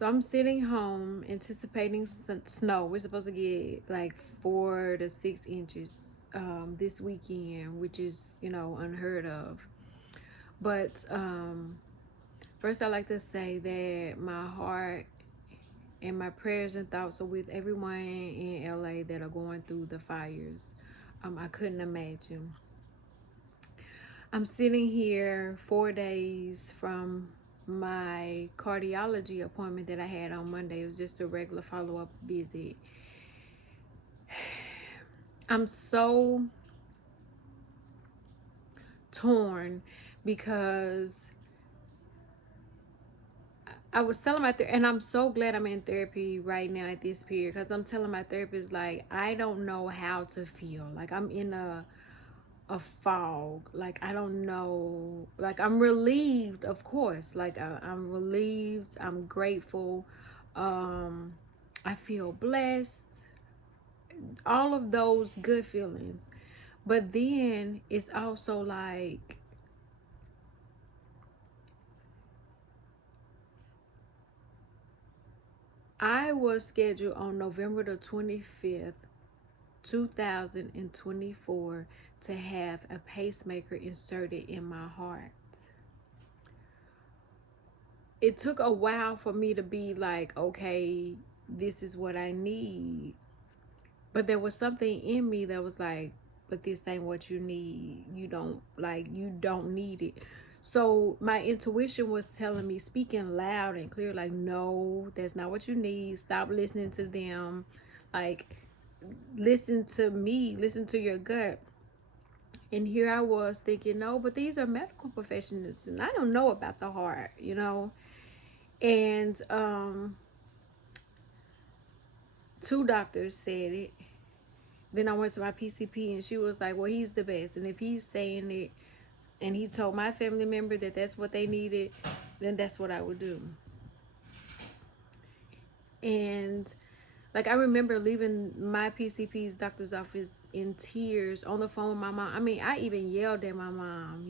So I'm sitting home anticipating snow. We're supposed to get like 4 to 6 inches this weekend, which is, unheard of. But first, I'd like to say that my heart and my prayers and thoughts are with everyone in LA that are going through the fires. I couldn't imagine. I'm sitting here 4 days from my cardiology appointment that I had on Monday. It was just a regular follow-up visit. I'm so torn because I was telling my and I'm so glad I'm in therapy right now at this period, because I'm telling my therapist, like, I don't know how to feel. Like, I'm in a fog. Like, I don't know. Like, I'm relieved, of course. Like, I'm relieved. I'm grateful. Um, I feel blessed. All of those good feelings. But then it's also like, I was scheduled on November the 25th, 2024, to have a pacemaker inserted in my heart. It took a while for me to be like, okay, this is what I need. But there was something in me that was like, but this ain't what you need. You don't need it. So my intuition was telling me, speaking loud and clear, like, no, that's not what you need. Stop listening to them. Like, listen to me, listen to your gut. And here I was thinking, no, but these are medical professionals and I don't know about the heart. And two doctors said it. Then I went to my PCP and she was like, well, he's the best. And if he's saying it and he told my family member that that's what they needed, then that's what I would do. And like, I remember leaving my PCP's doctor's office in tears on the phone with my mom. I mean, I even yelled at my mom.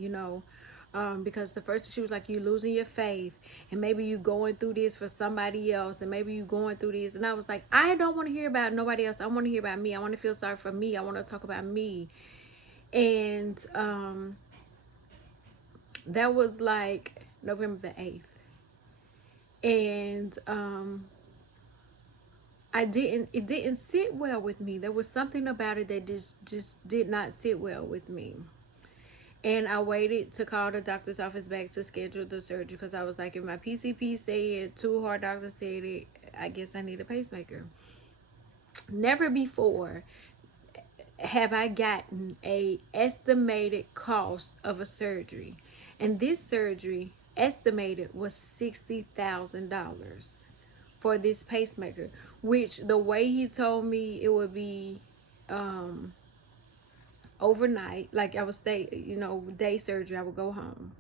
Because the first she was like, you losing your faith, and maybe you going through this for somebody else, and maybe you going through this. And I was like, I don't want to hear about nobody else. I want to hear about me. I want to feel sorry for me. I want to talk about me. And that was like November the 8th. And it didn't sit well with me. There was something about it that just did not sit well with me. And I waited to call the doctor's office back to schedule the surgery, because I was like, if my PCP said, two heart doctors said it, I guess I need a pacemaker. Never before have I gotten a estimated cost of a surgery. And this surgery estimated was $60,000 for this pacemaker, which the way he told me it would be overnight. Like, I would stay, day surgery, I would go home.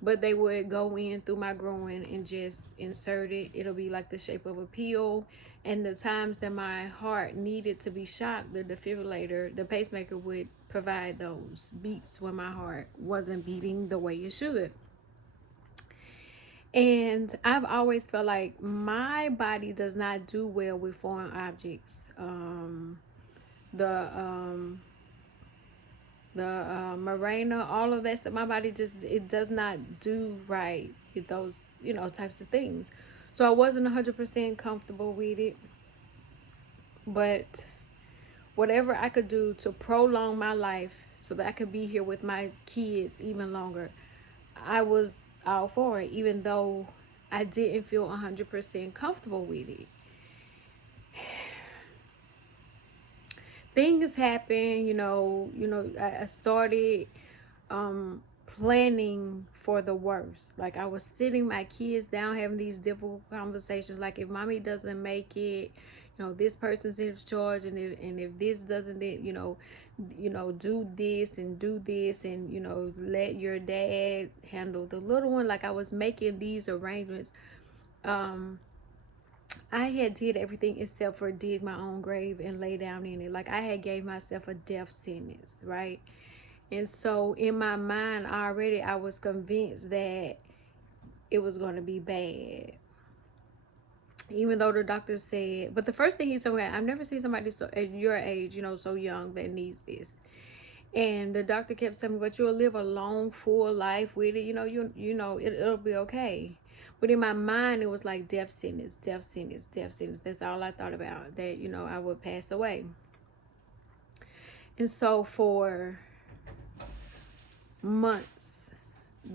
But they would go in through my groin and just insert it. It'll be like the shape of a peel. And the times that my heart needed to be shocked, the defibrillator, the pacemaker would provide those beats when my heart wasn't beating the way it should. And I've always felt like my body does not do well with foreign objects. The Mirena, all of that stuff, my body just, it does not do right with those, types of things. So I wasn't 100% comfortable with it. But whatever I could do to prolong my life so that I could be here with my kids even longer, I was all for it, even though I didn't feel 100% comfortable with it. Things happen, I started planning for the worst. Like, I was sitting my kids down having these difficult conversations, like, if mommy doesn't make it, this person's in charge, and if this doesn't, do this and do this, and let your dad handle the little one. Like, I was making these arrangements. I had did everything except for dig my own grave and lay down in it. Like, I had gave myself a death sentence, right? And so in my mind already, I was convinced that it was going to be bad. Even though the doctor said, but the first thing he told me, I've never seen somebody so at your age, so young, that needs this. And the doctor kept telling me, but you'll live a long, full life with it. It'll be okay. But in my mind, it was like death sentence, death sentence, death sentence. That's all I thought about, that, I would pass away. And so for months,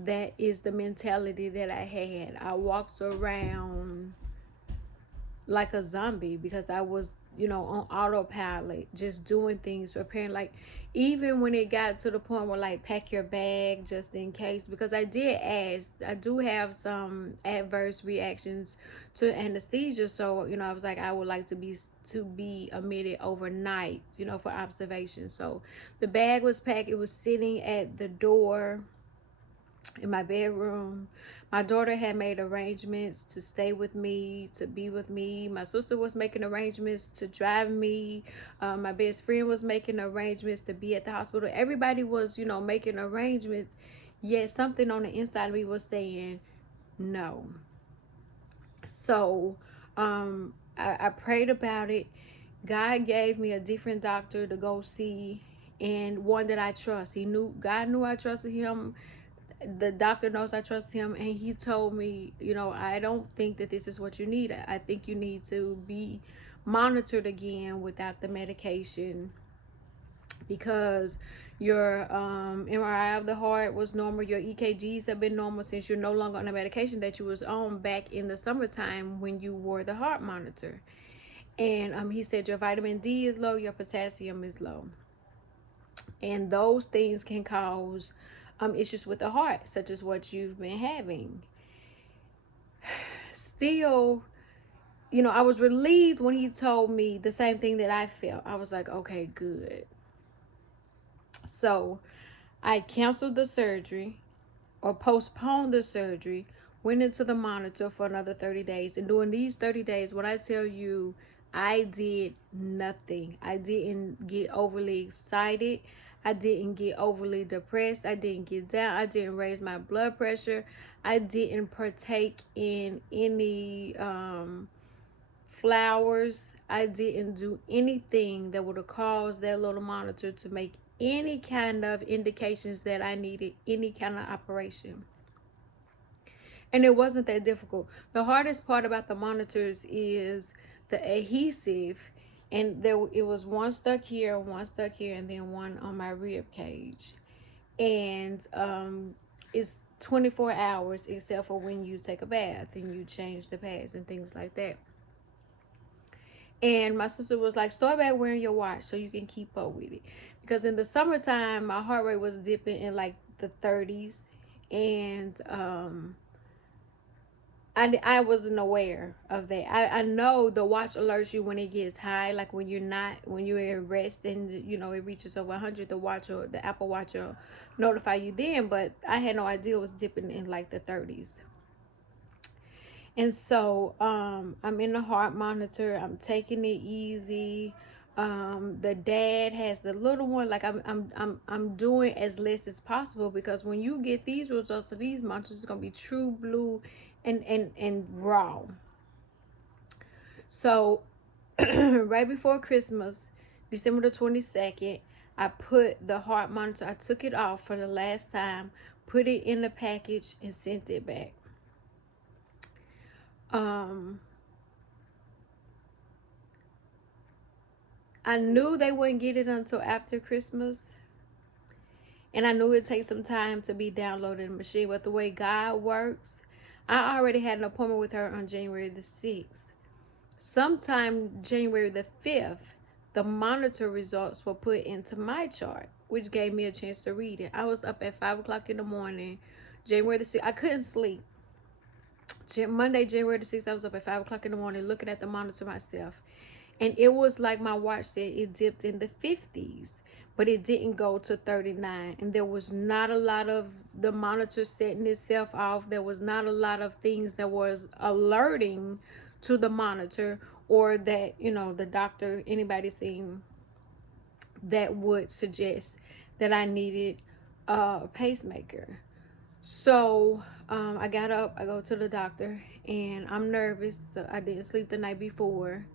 that is the mentality that I had. I walked around like a zombie because I was, on autopilot, just doing things, preparing. Like, even when it got to the point where, like, pack your bag just in case, because I did ask, I do have some adverse reactions to anesthesia. So, I was like, I would like to be admitted overnight, for observation. So the bag was packed. It was sitting at the door in my bedroom. My daughter had made arrangements to stay with me, to be with me. My sister was making arrangements to drive me. My best friend was making arrangements to be at the hospital. Everybody was, making arrangements. Yet something on the inside of me was saying no. So I prayed about it. God gave me a different doctor to go see, and one that I trust. God knew I trusted him. The doctor knows I trust him, and he told me, I don't think that this is what you need. I think you need to be monitored again without the medication, because your MRI of the heart was normal. Your EKGs have been normal since you're no longer on the medication that you was on back in the summertime when you wore the heart monitor. And he said your vitamin D is low, your potassium is low, and those things can cause issues with the heart, such as what you've been having. Still, I was relieved when he told me the same thing that I felt. I was like, okay, good. So I canceled the surgery, or postponed the surgery, went into the monitor for another 30 days. And during these 30 days, when I tell you, I did nothing. I didn't get overly excited. I didn't get overly depressed. I didn't get down. I didn't raise my blood pressure. I didn't partake in any flowers. I didn't do anything that would have caused that little monitor to make any kind of indications that I needed any kind of operation. And it wasn't that difficult. The hardest part about the monitors is the adhesive, and it was one stuck here, and then one on my rib cage. And it's 24 hours except for when you take a bath and you change the pads and things like that. And my sister was like, start back wearing your watch so you can keep up with it. Because in the summertime, my heart rate was dipping in like the 30s. And I wasn't aware of that. I know the watch alerts you when it gets high, like when you're in rest and it reaches over 100. The Apple Watch will notify you then, but I had no idea it was dipping in like the 30s. And so I'm in the heart monitor. I'm taking it easy. The dad has the little one. Like I'm doing as less as possible, because when you get these results of these monitors, it's gonna be true blue and raw. So right before Christmas, December the 22nd, I put the heart monitor. I took it off for the last time, put it in the package, and sent it back. I knew they wouldn't get it until after Christmas, and I knew it'd take some time to be downloaded in the machine. But the way God works, I already had an appointment with her on January the 6th. Sometime January the 5th, the monitor results were put into my chart, which gave me a chance to read it. I was up at 5 o'clock in the morning, January the 6th. I couldn't sleep. Monday, January the 6th, I was up at 5 o'clock in the morning looking at the monitor myself. And it was like my watch said, it dipped in the 50s, but it didn't go to 39. And there was not a lot of the monitor setting itself off. There was not a lot of things that was alerting to the monitor, or that, the doctor, anybody seen, that would suggest that I needed a pacemaker. So I got up, I go to the doctor, and I'm nervous. So I didn't sleep the night before.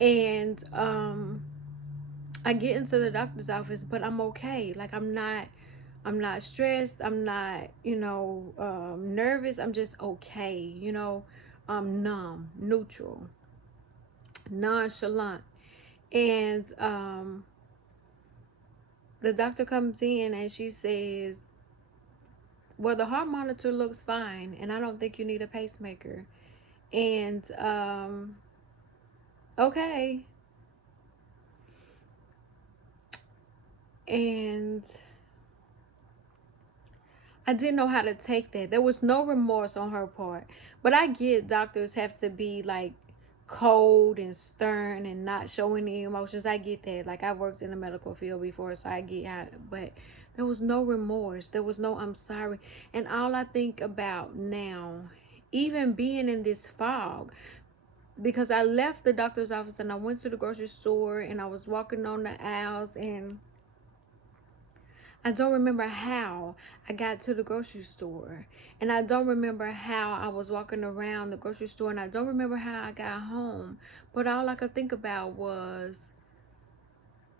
And I get into the doctor's office, but I'm okay. Like I'm not stressed. I'm not, nervous. I'm just okay, numb, neutral, nonchalant. And the doctor comes in and she says, well, the heart monitor looks fine, and I don't think you need a pacemaker. And okay. And I didn't know how to take that. There was no remorse on her part. But I get doctors have to be like cold and stern and not show any emotions. I get that. Like, I worked in the medical field before, so I get how, but there was no remorse. There was no I'm sorry. And all I think about now, even being in this fog, because I left the doctor's office and I went to the grocery store and I was walking on the aisles, and I don't remember how I got to the grocery store. And I don't remember how I was walking around the grocery store. And I don't remember how I got home. But all I could think about was,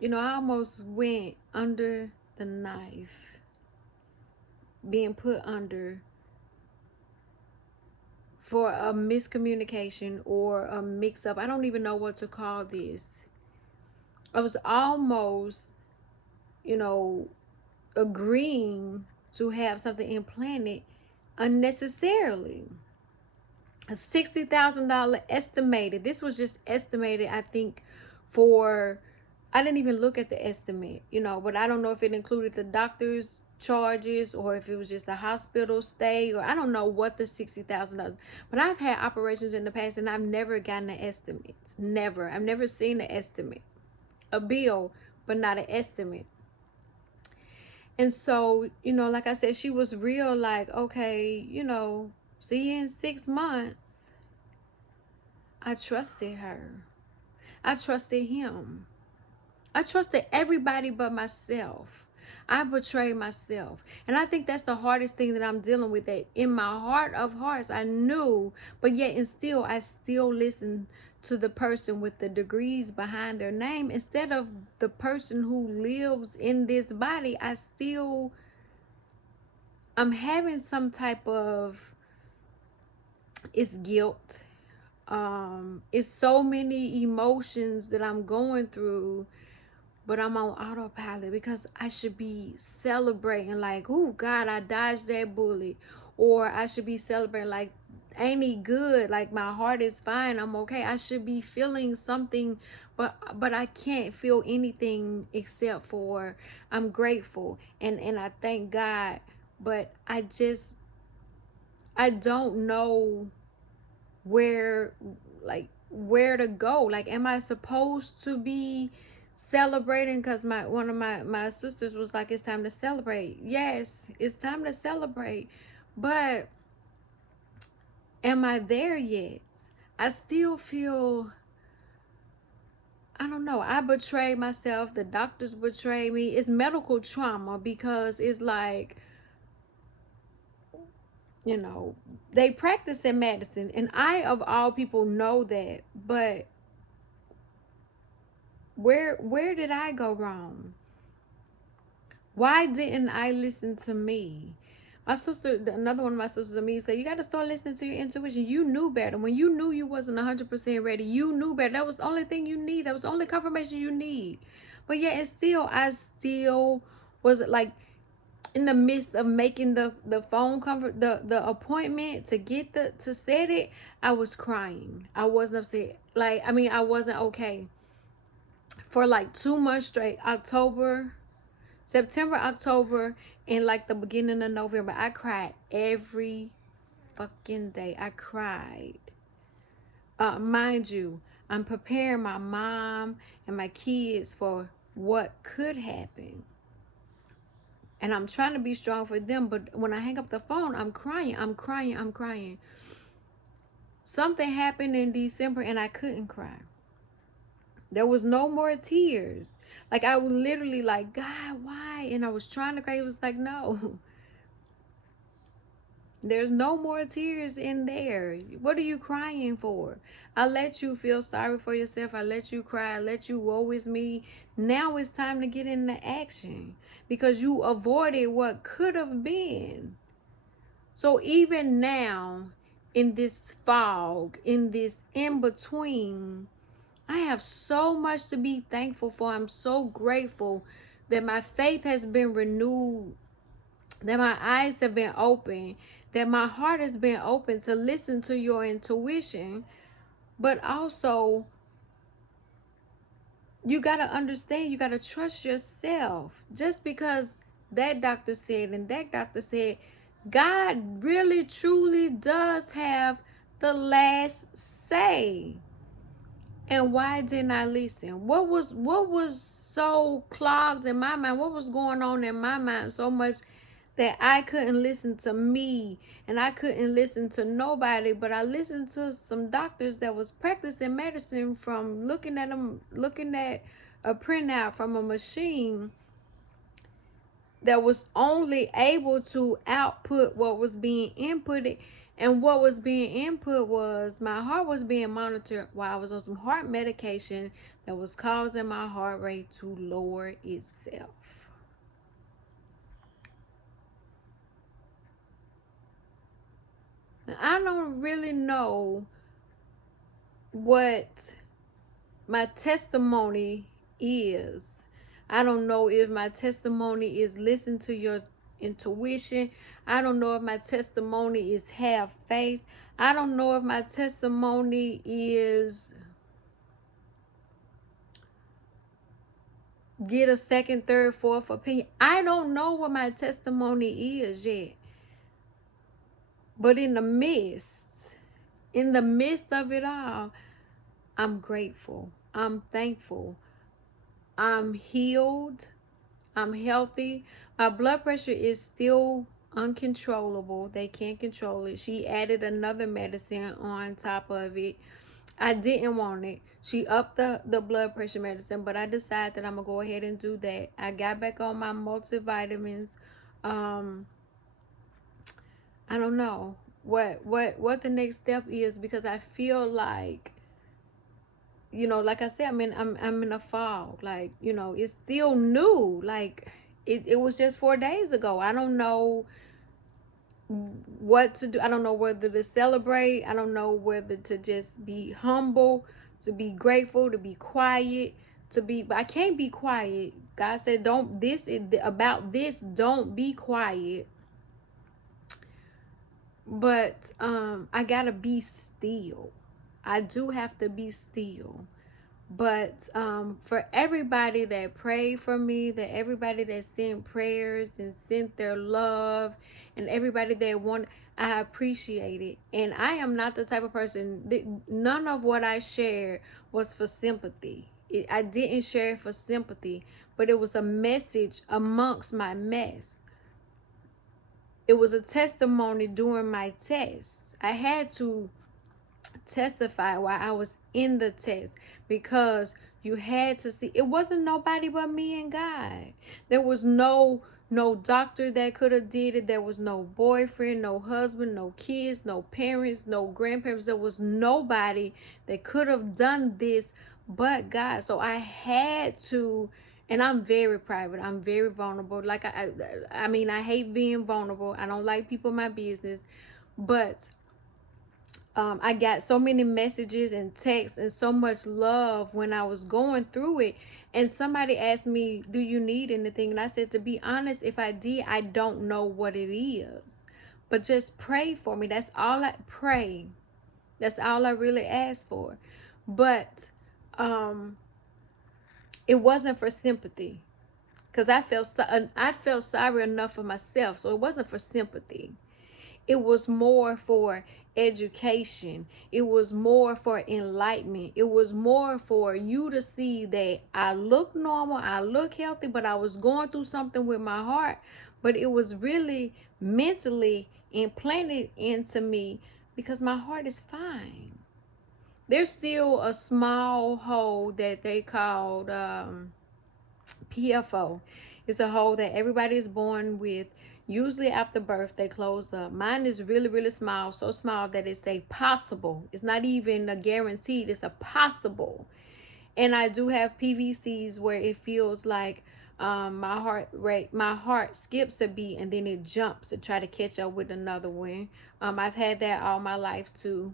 I almost went under the knife, being put under for a miscommunication or a mix up. I don't even know what to call this. I was almost, agreeing to have something implanted unnecessarily. A $60,000 estimated. This was just estimated, I think, for, I didn't even look at the estimate, but I don't know if it included the doctor's charges or if it was just a hospital stay, or I don't know what the $60,000. But I've had operations in the past and I've never gotten an estimate. Never. I've never seen an estimate. A bill, but not an estimate. And so, like I said, she was real like, okay, see you in 6 months. I trusted her. I trusted him. I trusted everybody but myself. I betrayed myself. And I think that's the hardest thing that I'm dealing with. That in my heart of hearts, I knew, but yet and still, I still listen to the person with the degrees behind their name instead of the person who lives in this body. I'm having some type of, it's guilt. It's so many emotions that I'm going through, but I'm on autopilot because I should be celebrating like, oh God, I dodged that bullet. Or I should be celebrating like, ain't he good? Like, my heart is fine. I'm okay. I should be feeling something, but I can't feel anything except for I'm grateful and I thank God. But I don't know where, like, where to go. Like, am I supposed to be celebrating? Because one of my sisters was like, it's time to celebrate. Yes, it's time to celebrate, but am I there yet? I still feel, I don't know, I betrayed myself, the doctors betrayed me. It's medical trauma because it's like, they practice in medicine, and I of all people know that, but where did I go wrong? Why didn't I listen to me? My sister, another one of my sisters and me said, you got to start listening to your intuition. You knew better. When you knew you wasn't 100% ready, you knew better. That was the only thing you need. That was the only confirmation you need. But yeah, I still was like, in the midst of making the phone the appointment to get to set it, I was crying. I wasn't upset. Like, I mean, I wasn't okay for like 2 months straight. September, October, and like the beginning of November, I cried every fucking day. I cried. Mind you, I'm preparing my mom and my kids for what could happen. And I'm trying to be strong for them, but when I hang up the phone, I'm crying. Something happened in December and I couldn't cry. There was no more tears. Like, I was literally like, God, why? And I was trying to cry. It was like, no. There's no more tears in there. What are you crying for? I let you feel sorry for yourself. I let you cry. I let you woe is me. Now it's time to get into action because you avoided what could have been. So even now, in this fog, in this in between, I have so much to be thankful for. I'm so grateful that my faith has been renewed, that my eyes have been open, that my heart has been open to listen to your intuition. But also, you got to understand, you got to trust yourself. Just because that doctor said and that doctor said, God really truly does have the last say. And why didn't I listen? What was so clogged in my mind? What was going on in my mind so much that I couldn't listen to me and I couldn't listen to nobody? But I listened to some doctors that was practicing medicine from looking at a printout from a machine that was only able to output what was being inputted. And what was being input was my heart was being monitored while I was on some heart medication that was causing my heart rate to lower itself. Now, I don't really know what my testimony is. I don't know if my testimony is listen to your intuition. I don't know if my testimony is have faith. I don't know if my testimony is get a second, third, fourth opinion. I don't know what my testimony is yet. But in the midst of it all, I'm grateful. I'm thankful. I'm healed. I'm healthy. My blood pressure is still uncontrollable. They can't control it. She added another medicine on top of it. I didn't want it. She upped the blood pressure medicine, but I decided that I'm going to go ahead and do that. I got back on my multivitamins. I don't know what the next step is because I feel like, like I said, I'm in a fog. Like, it's still new. Like it was just 4 days ago. I don't know what to do. I don't know whether to celebrate. I don't know whether to just be humble, to be grateful, to be quiet, but I can't be quiet. God said, don't don't be quiet. But I gotta be still. I do have to be still. But for everybody that prayed for me, that everybody that sent prayers and sent their love, and everybody that wanted, I appreciate it. And I am not the type of person that none of what I shared was for sympathy. I didn't share it for sympathy, but it was a message amongst my mess. It was a testimony during my test. I had to testify while I was in the test because you had to see it wasn't nobody but me and God. There was no doctor that could have did it. There was no boyfriend, no husband, no kids, no parents, no grandparents. There was nobody that could have done this but God. So I had to, and I'm very private. I'm very vulnerable. Like I hate being vulnerable. I don't like people in my business, but I got so many messages and texts and so much love when I was going through it. And somebody asked me, do you need anything? And I said, to be honest, if I did, I don't know what it is. But just pray for me. That's all I pray. That's all I really asked for. But it wasn't for sympathy. Because I felt sorry enough for myself. So it wasn't for sympathy. It was more for education. It was more for enlightenment. It was more for you to see that I look normal, I look healthy, but I was going through something with my heart. But it was really mentally implanted into me because my heart is fine. There's still a small hole that they called PFO. It's a hole that everybody is born with. Usually after birth, they close up. Mine is really, really small, so small that it's a possible. It's not even a guaranteed, it's a possible. And I do have PVCs where it feels like my heart skips a beat and then it jumps to try to catch up with another one. I've had that all my life too.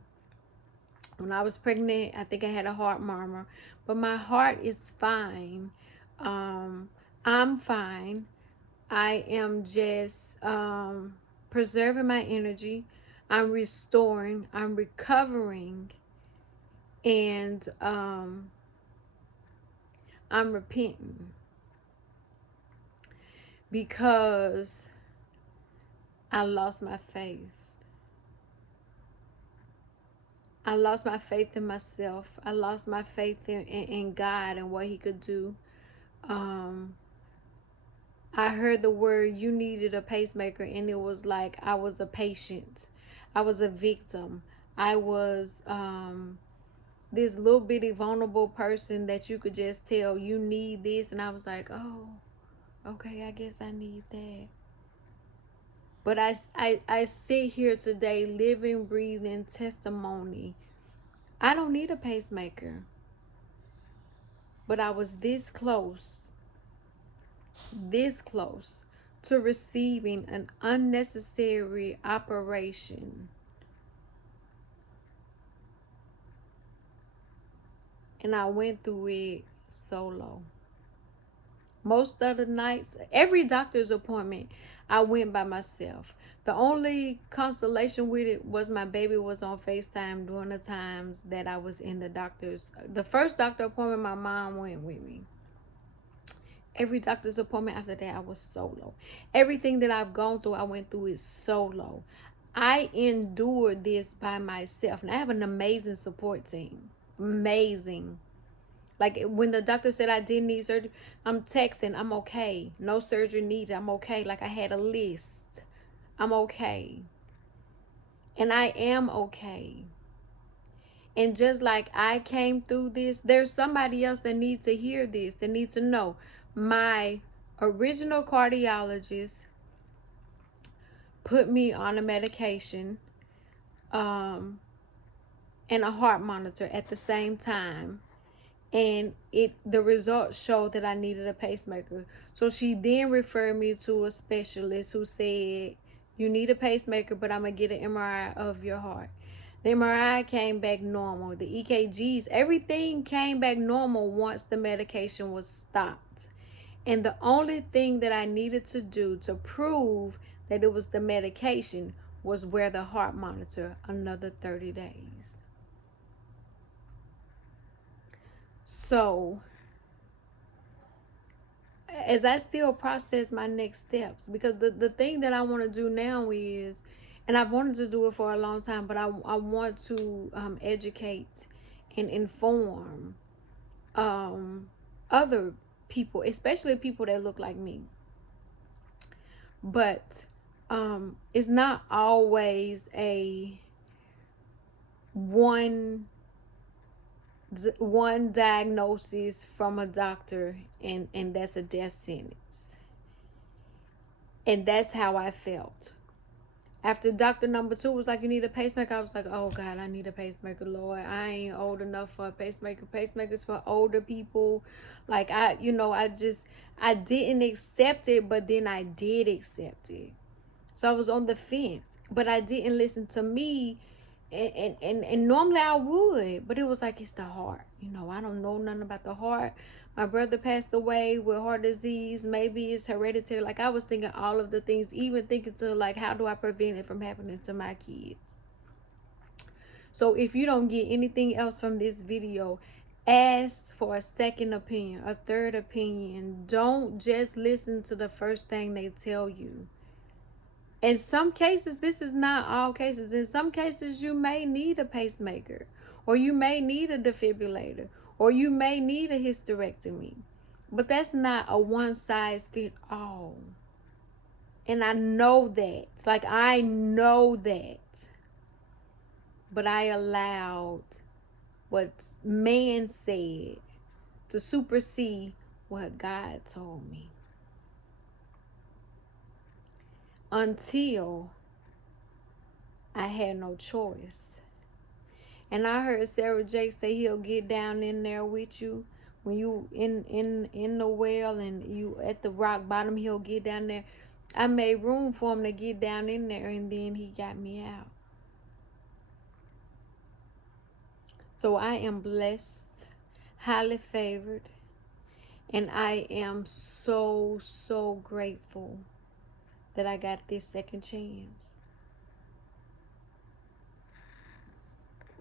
When I was pregnant, I think I had a heart murmur, but my heart is fine. Um, I'm fine. I am just preserving my energy. I'm restoring. I'm recovering, and I'm repenting because I lost my faith. I lost my faith in myself. I lost my faith in God and what He could do. Um, I heard the word you needed a pacemaker, and it was like I was a patient. I was a victim. I was this little bitty vulnerable person that you could just tell you need this, and I was like, oh, okay, I guess I need that. But I sit here today, living, breathing testimony. I don't need a pacemaker, but I was this close to receiving an unnecessary operation. And I went through it solo. Most of the nights, every doctor's appointment, I went by myself. The only consolation with it was my baby was on FaceTime during the times that I was in the first doctor appointment, my mom went with me. Every doctor's appointment after that, I was solo. Everything that I've gone through, I went through it solo. I endured this by myself. And I have an amazing support team. Amazing. Like when the doctor said I didn't need surgery, I'm texting, I'm okay. No surgery needed, I'm okay. Like I had a list. I'm okay. And I am okay. And just like I came through this, there's somebody else that needs to hear this, that needs to know. My original cardiologist put me on a medication um, and a heart monitor at the same time, and the results showed that I needed a pacemaker. So she then referred me to a specialist who said, you need a pacemaker, but I'm gonna get an MRI of your heart. The MRI came back normal. The EKGs, everything came back normal once the medication was stopped. And the only thing that I needed to do to prove that it was the medication was wear the heart monitor another 30 days. So as I still process my next steps, because the thing that I want to do now is, and I've wanted to do it for a long time, but I want to educate and inform other people, especially people that look like me. But it's not always a one diagnosis from a doctor and that's a death sentence. And that's how I felt. After doctor number 2 was like, you need a pacemaker, I was like, oh God, I need a pacemaker, Lord. I ain't old enough for a pacemaker. Pacemakers for older people. Like I didn't accept it, but then I did accept it. So I was on the fence, but I didn't listen to me. And normally I would, but it was like, it's the heart. I don't know nothing about the heart. My brother passed away with heart disease. Maybe it's hereditary. Like I was thinking all of the things, even thinking to like, how do I prevent it from happening to my kids? So if you don't get anything else from this video, ask for a second opinion, a third opinion. Don't just listen to the first thing they tell you. In some cases, this is not all cases. In some cases, you may need a pacemaker, or you may need a defibrillator, or you may need a hysterectomy. But that's not a one size fit all. And I know that. Like, I know that. But I allowed what man said to supersede what God told me. until I had no choice. And I heard Sarah Jake say he'll get down in there with you when you in the well and you at the rock bottom. He'll get down there. I made room for him to get down in there, and then he got me out. So I am blessed, highly favored, and I am so grateful that I got this second chance.